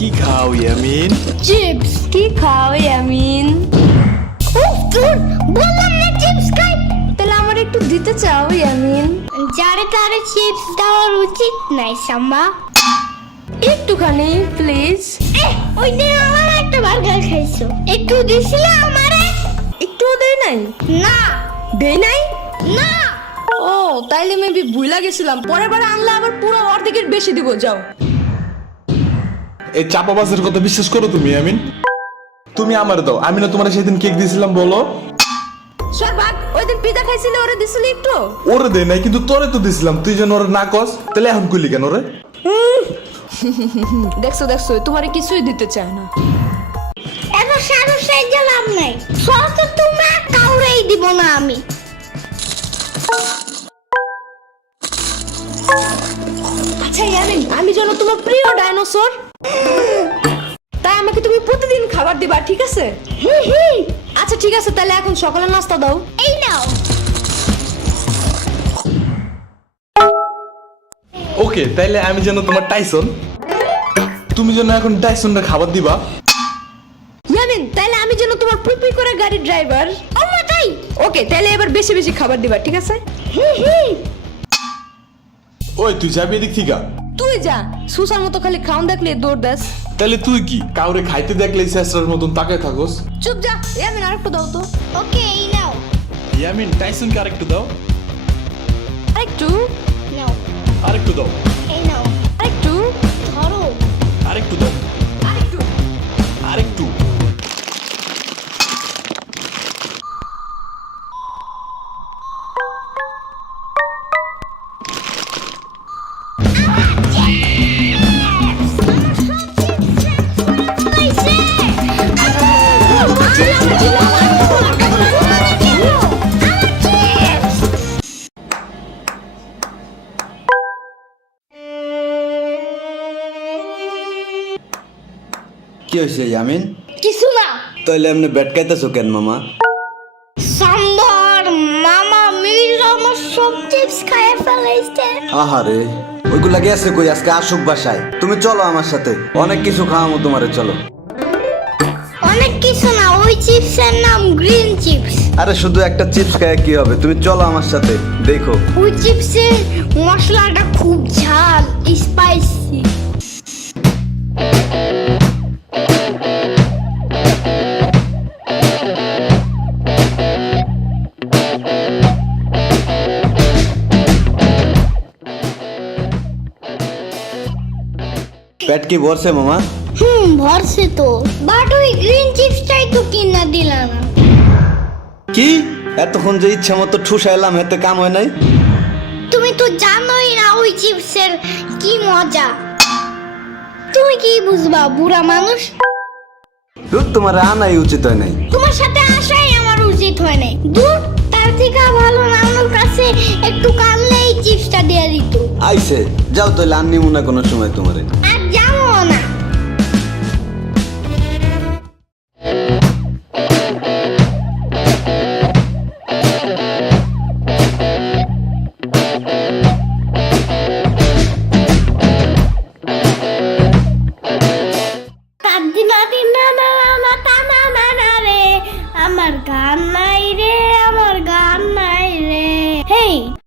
কি খাও ইয়ামিন? চিপস। কি খাও ইয়ামিন? উফ তোর বললাম না চিপস খাই। তাহলে আমার একটু দিতে চাও ইয়ামিন? যারে তারে চিপস দেওয়ার উচিত নাই সাম্বা। একটুখানি প্লিজ। ওই দিন আমার একটা বার্গার খাইছো, একটু দিছিলে আমারে? একটুও দেই নাই। না দেই নাই। না। ও তাইলে মেবি ভুলা গেছিলাম, পরের বার আনলে আবার পুরো অর্ধেকের বেশি দিব। যাও। এই চাপাবাজের কথা বিশ্বাস করো তুমি ইয়ামিন? তুমি আমার দাও, আমি না তোমার সেদিন কেক দিয়েছিলাম বলো? সরবাক ওই দিন পিজা খাইছিলে, ওরে দিছিলি একটু? ওরে দেই নাই, কিন্তু তোরে তো দিছিলাম, তুই যেন ওরে না কস, তাহলে এখন কইলি কেন রে? দেখছো দেখছো তোমারে কিছুই দিতে চায় না। এত সাহস এই লাভ নাই, সব তো তোমরা কাউরেই দিব না আমি। আচ্ছা ইয়ামিন, আমি যেন তোমার প্রিয় ডাইনোসর, তাই আমাকে তুমি প্রতিদিন খাবার দিবা, ঠিক আছে? আচ্ছা ঠিক আছে, তাহলে এখন সকালের নাস্তা দাও। এই নাও। ওকে, তাইলে আমি যেন তোমার টাইসন, তুমি যেন এখন টাইসনটা খাবার দিবা। ইয়ামিন, তাহলে আমি যেন তোমার পুপি করে গাড়ির ড্রাইভার। আম্মা তাই। ওকে, তাহলে এবার বেশি বেশি খাবার দিবা, ঠিক আছে? ওই তুই যাবি এদিক থেকে? তুই যা, সুসার মতো খালি খাওন দেখলে দৌড় দাস। তাহলে তুই কি কাউরে খাইতে দেখলে চেষ্টার মতন তাকায় থাকোস? চুপ যা। ইয়ামিন আরেকটু দাও তো। ওকে, এই নাও। ইয়ামিন টাইসনকে আরেকটু দাও। আরেকটু নাও। আরেকটু দাও। এই নাও। আরেকটু ধরো। আরেকটু দাও। আরেকটু। আরেকটু। কি হয়েছে ইয়ামিন? কিছু না। তাইলে এমনি ব্যাট খাইতেছো কেন মামা? সাম্বার মামা মিল আমার সব চিপস খাইয়ে ফেলেছে। আহারে, ওইগুলা গেছে কই? আজকে আসুক বাসায়। তুমি চলো আমার সাথে, অনেক কিছু খাওয়াবো তোমারে, চলো। অনেক কিছু না, ওই চিপসের নাম গ্রিন চিপস। আরে শুধু একটা চিপস খায় কি হবে? তুমি চলো আমার সাথে, দেখো। ওই চিপসের মশলাটা খুব ঝাল, স্পাইসি। পেট কি ভরছে মামা? ভরছে তো, বাট ওই গ্রিন চিপসটাই তো কিনা দিলা না। কি এতক্ষণ যে ইচ্ছা মতো ঠুসাইলাম, এতে কাম হয় নাই? তুমি তো জানোই না ওই চিপসের কি মজা। তুমি কি বুঝবা, বুড়া মানুষ। দুধ তোমার আনাই উচিত হয় নাই। তোমার সাথে আসাই আমার উচিত হয় নাই। দূর, তার থেকে ভালো নানুর কাছে একটু কানলেই চিপসটা দিয়ে দিত। আইছে, যাও তাইলে আর নিমু না কোনো সময় তোমারে। আর যাবো না।